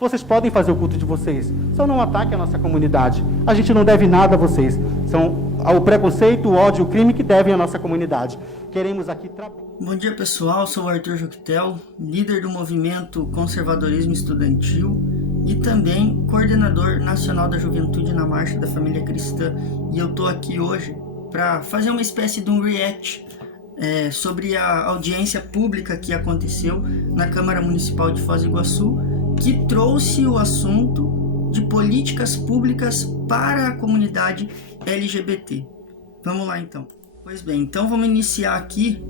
Vocês podem fazer o culto de vocês, só não ataquem a nossa comunidade. A gente não deve nada a vocês. São o preconceito, o ódio, o crime que devem à nossa comunidade. Queremos aqui trabalhar. Bom dia, pessoal. Sou o Arthur Juquetel, líder do movimento Conservadorismo Estudantil e também coordenador nacional da Juventude na Marcha da Família Cristã. E eu estou aqui hoje para fazer uma espécie de um react sobre a audiência pública que aconteceu na Câmara Municipal de Foz do Iguaçu, que trouxe o assunto de políticas públicas para a comunidade LGBT. Vamos lá, então. Pois bem, então vamos iniciar aqui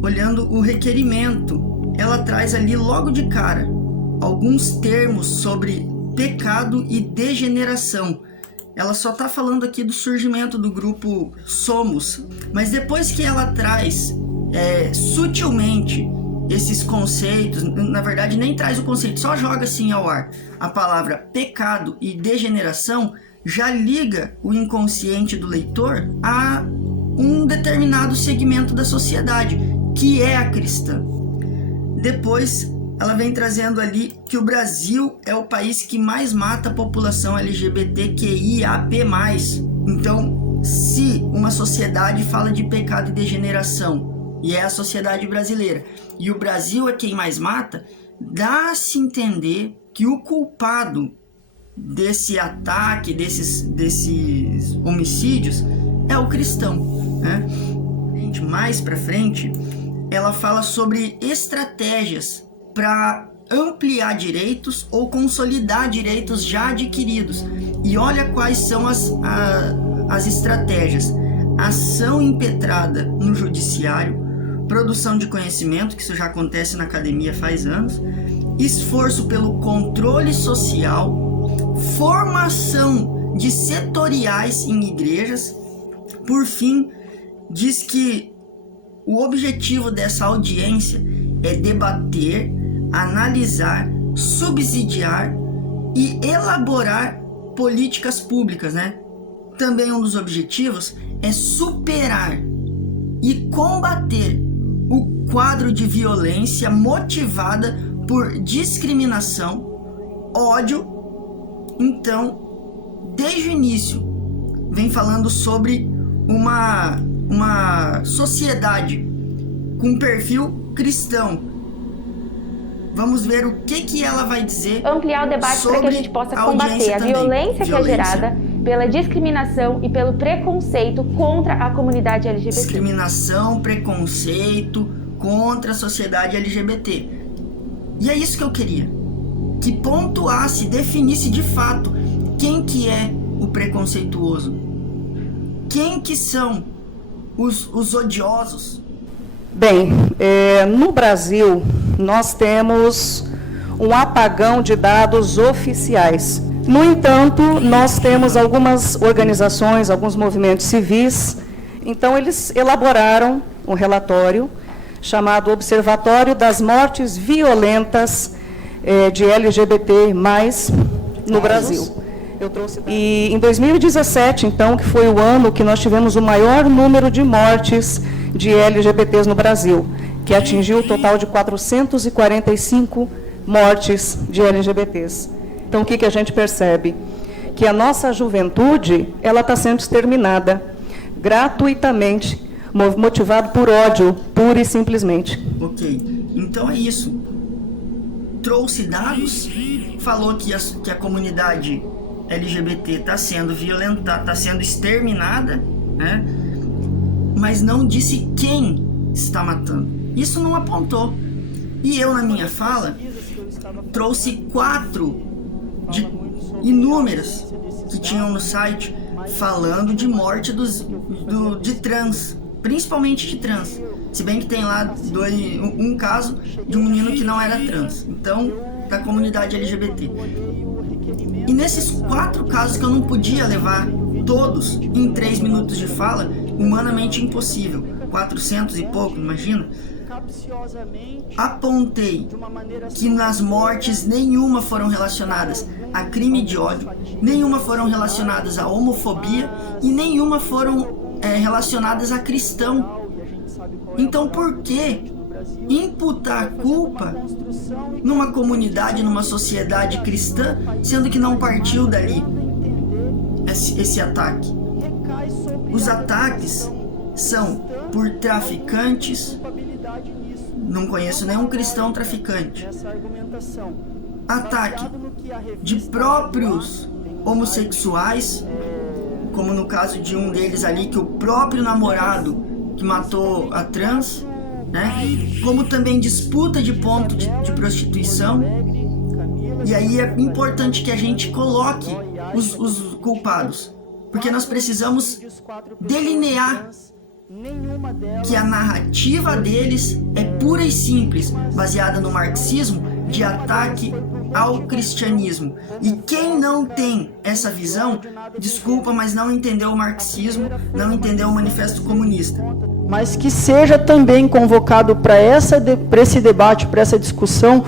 olhando o requerimento. Ela traz ali logo de cara alguns termos sobre pecado e degeneração. Ela só está falando aqui do surgimento do grupo Somos, mas depois que ela traz sutilmente esses conceitos, na verdade nem traz o conceito, só joga assim ao ar a palavra pecado e degeneração, já liga o inconsciente do leitor a um determinado segmento da sociedade, que é a cristã. Depois ela vem trazendo ali que o Brasil é o país que mais mata a população LGBTQIAP+. Então, se uma sociedade fala de pecado e degeneração, e é a sociedade brasileira, e o Brasil é quem mais mata, dá-se entender que o culpado desse ataque, desses homicídios, é o cristão, né? Mais pra frente, ela fala sobre estratégias para ampliar direitos ou consolidar direitos já adquiridos. E olha quais são as estratégias: ação impetrada no judiciário, produção de conhecimento, que isso já acontece na academia faz anos, esforço pelo controle social, formação de setoriais em igrejas. Por fim, diz que o objetivo dessa audiência é debater, analisar, subsidiar e elaborar políticas públicas, né? Também um dos objetivos é superar e combater o quadro de violência motivada por discriminação, ódio. Então, desde o início, vem falando sobre uma sociedade com perfil cristão. Vamos ver o que ela vai dizer. Ampliar o debate para que a gente possa combater a violência que é gerada pela discriminação e pelo preconceito contra a comunidade LGBT. Discriminação, preconceito contra a sociedade LGBT. E é isso que eu queria. Que pontuasse, definisse de fato quem que é o preconceituoso. Quem que são os odiosos. Bem, no Brasil nós temos um apagão de dados oficiais. No entanto, nós temos algumas organizações, alguns movimentos civis, então eles elaboraram um relatório chamado Observatório das Mortes Violentas de LGBT+, no Brasil. E em 2017, então, que foi o ano que nós tivemos o maior número de mortes de LGBTs no Brasil, que atingiu o total de 445 mortes de LGBTs. Então, o que a gente percebe? Que a nossa juventude, ela está sendo exterminada gratuitamente, motivado por ódio, pura e simplesmente. Ok, então é isso. Trouxe dados, falou que a comunidade LGBT está sendo violentada, está sendo exterminada, né? Mas não disse quem está matando. Isso não apontou. E eu, na minha fala, trouxe 4 de inúmeras que tinham no site falando de morte de trans, principalmente de trans. Se bem que tem lá um caso de um menino que não era trans, então da comunidade LGBT. E nesses 4 casos que eu não podia levar todos em 3 minutos de fala, humanamente impossível, 400 e pouco, imagina. Apontei que nas mortes nenhuma foram relacionadas a crime de ódio, nenhuma foram relacionadas a homofobia e nenhuma foram relacionadas a cristão. Então por que imputar culpa numa comunidade, numa sociedade cristã, sendo que não partiu dali esse ataque. Os ataques são por traficantes, não conheço nenhum cristão traficante. Ataque de próprios homossexuais, como no caso de um deles ali, que o próprio namorado que matou a trans, né? Como também disputa de ponto de prostituição. E aí é importante que a gente coloque os culpados, porque nós precisamos delinear que a narrativa deles é pura e simples, baseada no marxismo, de ataque ao cristianismo. E quem não tem essa visão, desculpa, mas não entendeu o marxismo, não entendeu o manifesto comunista. Mas que seja também convocado para esse debate, para essa discussão,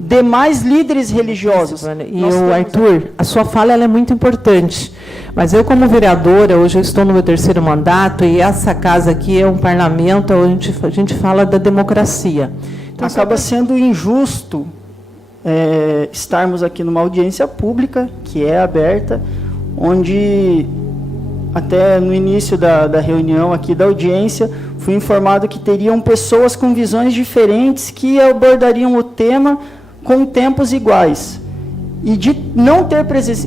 demais líderes religiosos. E o Arthur, a sua fala ela é muito importante, mas eu como vereadora, hoje eu estou no meu 3º mandato, e essa casa aqui é um parlamento onde a gente fala da democracia. Então, acaba sendo injusto estarmos aqui numa audiência pública, que é aberta, onde até no início da reunião aqui da audiência, fui informado que teriam pessoas com visões diferentes que abordariam o tema com tempos iguais. E de não ter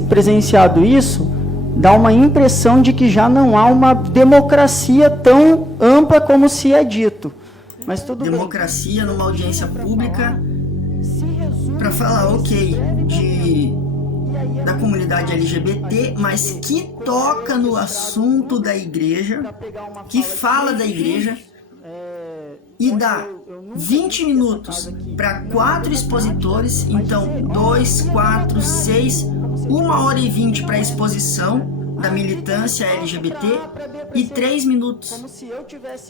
presenciado isso, dá uma impressão de que já não há uma democracia tão ampla como se é dito. Mas tudo democracia numa audiência pública para falar, ok, da comunidade LGBT, mas que toca no assunto da igreja, que fala da igreja, e dá 20 minutos para 4 expositores, então 2, 4, 6, 1h20 para a exposição da militância LGBT e 3 minutos.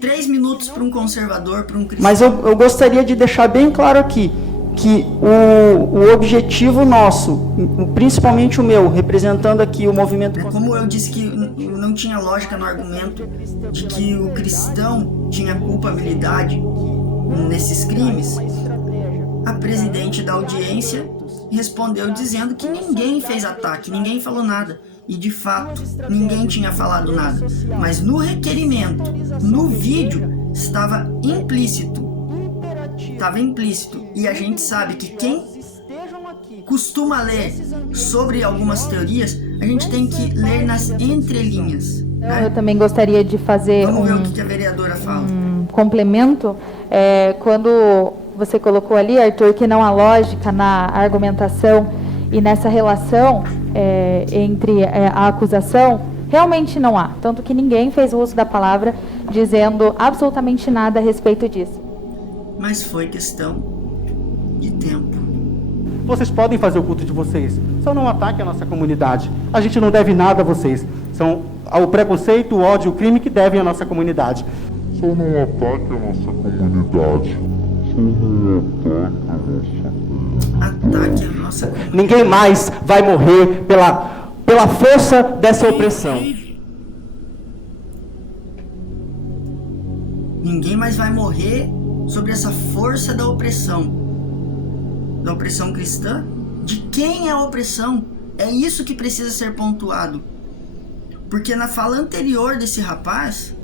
3 minutos para um conservador, para um cristão. Mas eu gostaria de deixar bem claro aqui que o objetivo nosso, principalmente o meu, representando aqui o movimento... Como eu disse que não tinha lógica no argumento de que o cristão tinha culpabilidade nesses crimes, a presidente da audiência respondeu dizendo que ninguém fez ataque, ninguém falou nada. E, de fato, ninguém tinha falado nada. Mas no requerimento, no vídeo, estava implícito. E a gente sabe que quem costuma ler sobre algumas teorias, a gente tem que ler nas entrelinhas. Né? Eu também gostaria de fazer Vamos ver o que a vereadora fala. Um complemento. Quando você colocou ali, Arthur, que não há lógica na argumentação e nessa relação entre a acusação, realmente não há. Tanto que ninguém fez uso da palavra dizendo absolutamente nada a respeito disso. Mas foi questão de tempo. Vocês podem fazer o culto de vocês, só não ataquem a nossa comunidade. A gente não deve nada a vocês. São o preconceito, o ódio, o crime que devem à nossa comunidade. Só não ataque a nossa comunidade. Ataque a nossa comunidade. Ninguém mais vai morrer pela força dessa opressão. Ninguém mais vai morrer sobre essa força da opressão cristã. De quem é a opressão? É isso que precisa ser pontuado. Porque na fala anterior desse rapaz,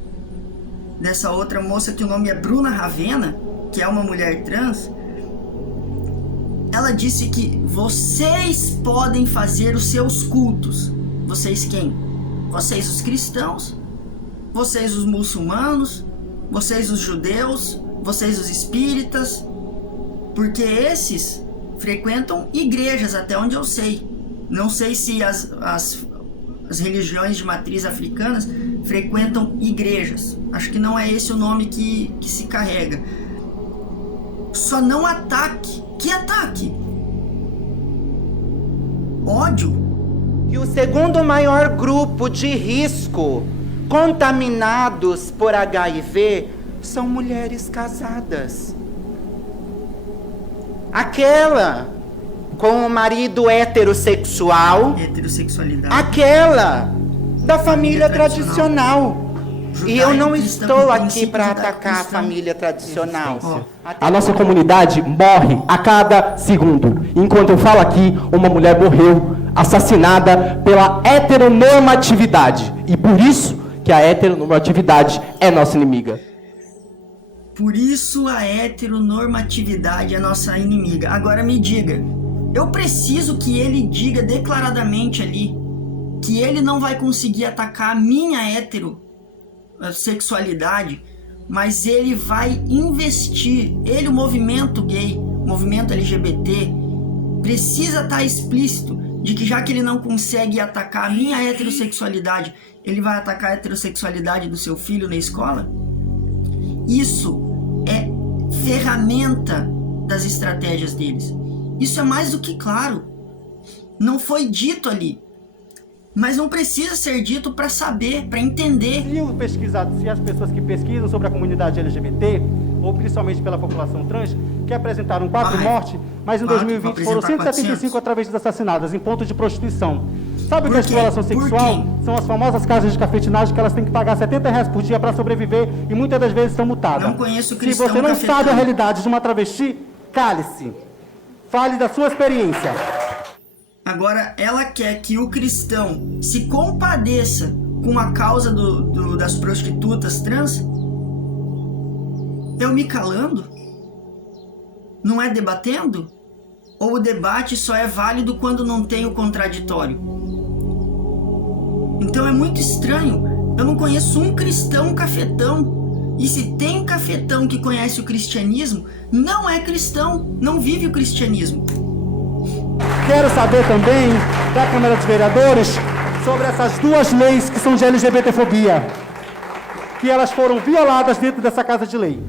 dessa outra moça que o nome é Bruna Ravena, que é uma mulher trans, ela disse que vocês podem fazer os seus cultos. Vocês quem? Vocês os cristãos, vocês os muçulmanos, vocês os judeus, vocês os espíritas, porque esses frequentam igrejas, até onde eu sei. Não sei se as religiões de matriz africanas frequentam igrejas. Acho que não é esse o nome que se carrega. Só não ataque. Que ataque? Ódio. E o segundo maior grupo de risco contaminados por HIV são mulheres casadas. Aquela com o marido heterossexual, Heterossexualidade. aquela da família tradicional. E eu não judaico-cristã, estou com aqui princípio para atacar a judaico-cristão. família tradicional. Ó, A nossa comunidade morre a cada segundo. Enquanto eu falo aqui, uma mulher morreu assassinada pela heteronormatividade. E por isso que a heteronormatividade é nossa inimiga. Por isso a heteronormatividade é nossa inimiga. Agora me diga, eu preciso que ele diga declaradamente ali que ele não vai conseguir atacar a minha heterossexualidade, mas ele vai investir, o movimento gay, o movimento LGBT, precisa estar explícito de que já que ele não consegue atacar a minha heterossexualidade, ele vai atacar a heterossexualidade do seu filho na escola? Isso é ferramenta das estratégias deles. Isso é mais do que claro. Não foi dito ali, mas não precisa ser dito para saber, para entender. Se as pessoas que pesquisam sobre a comunidade LGBT, ou principalmente pela população trans, que apresentaram 4 mortes, mas em 2020 foram 175 através de assassinadas em pontos de prostituição. Sabe o que é exploração sexual? São as famosas casas de cafetinagem que elas têm que pagar R$70 por dia para sobreviver e muitas das vezes estão multadas. Não conheço Se cristão você não cafetano. sabe a realidade de uma travesti, cale-se. Fale da sua experiência. Agora, ela quer que o cristão se compadeça com a causa das prostitutas trans? Eu me calando? Não é debatendo? Ou o debate só é válido quando não tem o contraditório? Então é muito estranho. Eu não conheço um cristão cafetão. E se tem cafetão que conhece o cristianismo, não é cristão, não vive o cristianismo. Quero saber também da Câmara dos Vereadores sobre essas 2 leis que são de LGBTfobia, que elas foram violadas dentro dessa Casa de Lei.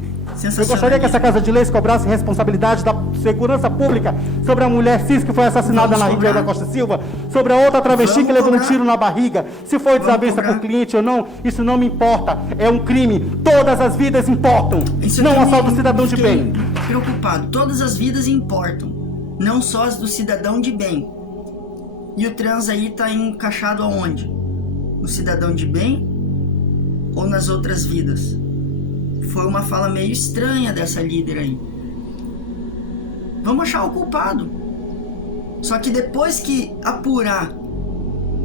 Eu gostaria que essa Casa de Leis cobrasse responsabilidade da segurança pública sobre a mulher cis que foi assassinada na Ribeira da Costa Silva, sobre a outra travesti que levou um tiro na barriga, se foi desavista por cliente ou não, isso não me importa, é um crime, todas as vidas importam, não assalto cidadão de bem. Preocupado, todas as vidas importam, não só as do cidadão de bem. E o trans aí tá encaixado aonde? No cidadão de bem ou nas outras vidas? Foi uma fala meio estranha dessa líder aí. Vamos achar o culpado. Só que depois que apurar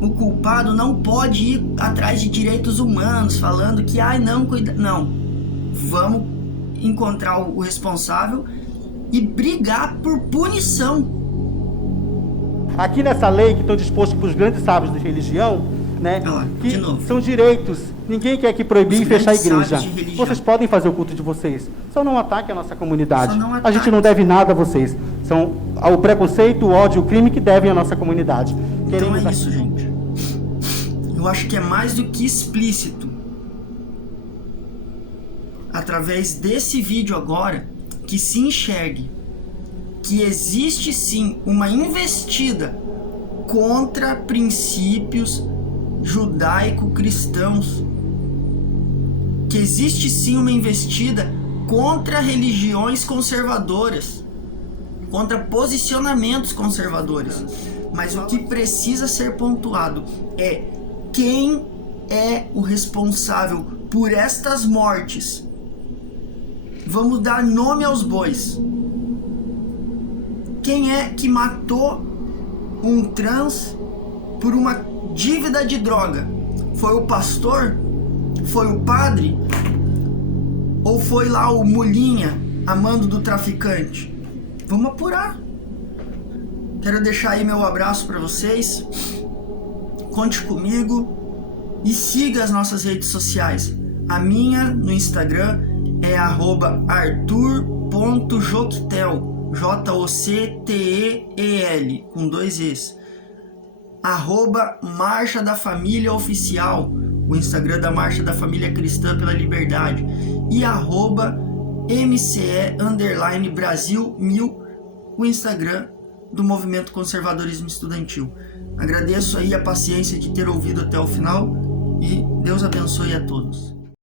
o culpado, não pode ir atrás de direitos humanos, falando que, não, cuida. Não. Vamos encontrar o responsável e brigar por punição. Aqui nessa lei que estão dispostos para os grandes sábios de religião, né, que são direitos. Ninguém quer aqui proibir e fechar a igreja. Vocês podem fazer o culto de vocês. Só não ataquem a nossa comunidade. A gente não deve nada a vocês. São o preconceito, o ódio, o crime que devem à nossa comunidade. Então é isso, gente. Eu acho que é mais do que explícito. Através desse vídeo agora, que se enxergue que existe sim uma investida contra princípios judaico-cristãos, que existe sim uma investida contra religiões conservadoras, contra posicionamentos conservadores. Mas o que precisa ser pontuado é quem é o responsável por estas mortes. Vamos dar nome aos bois. Quem é que matou um trans por uma dívida de droga? Foi o pastor? Foi o padre? Ou foi lá o mulinha amando do traficante? Vamos apurar. Quero deixar aí meu abraço para vocês. Conte comigo e siga as nossas redes sociais. A minha no Instagram é @artur.joctel, Joctel, com 2 Es. @Marcha da Família Oficial, o Instagram da Marcha da Família Cristã pela Liberdade. E @MCE_Brasil 1000, o Instagram do Movimento Conservadorismo Estudantil. Agradeço aí a paciência de ter ouvido até o final e Deus abençoe a todos.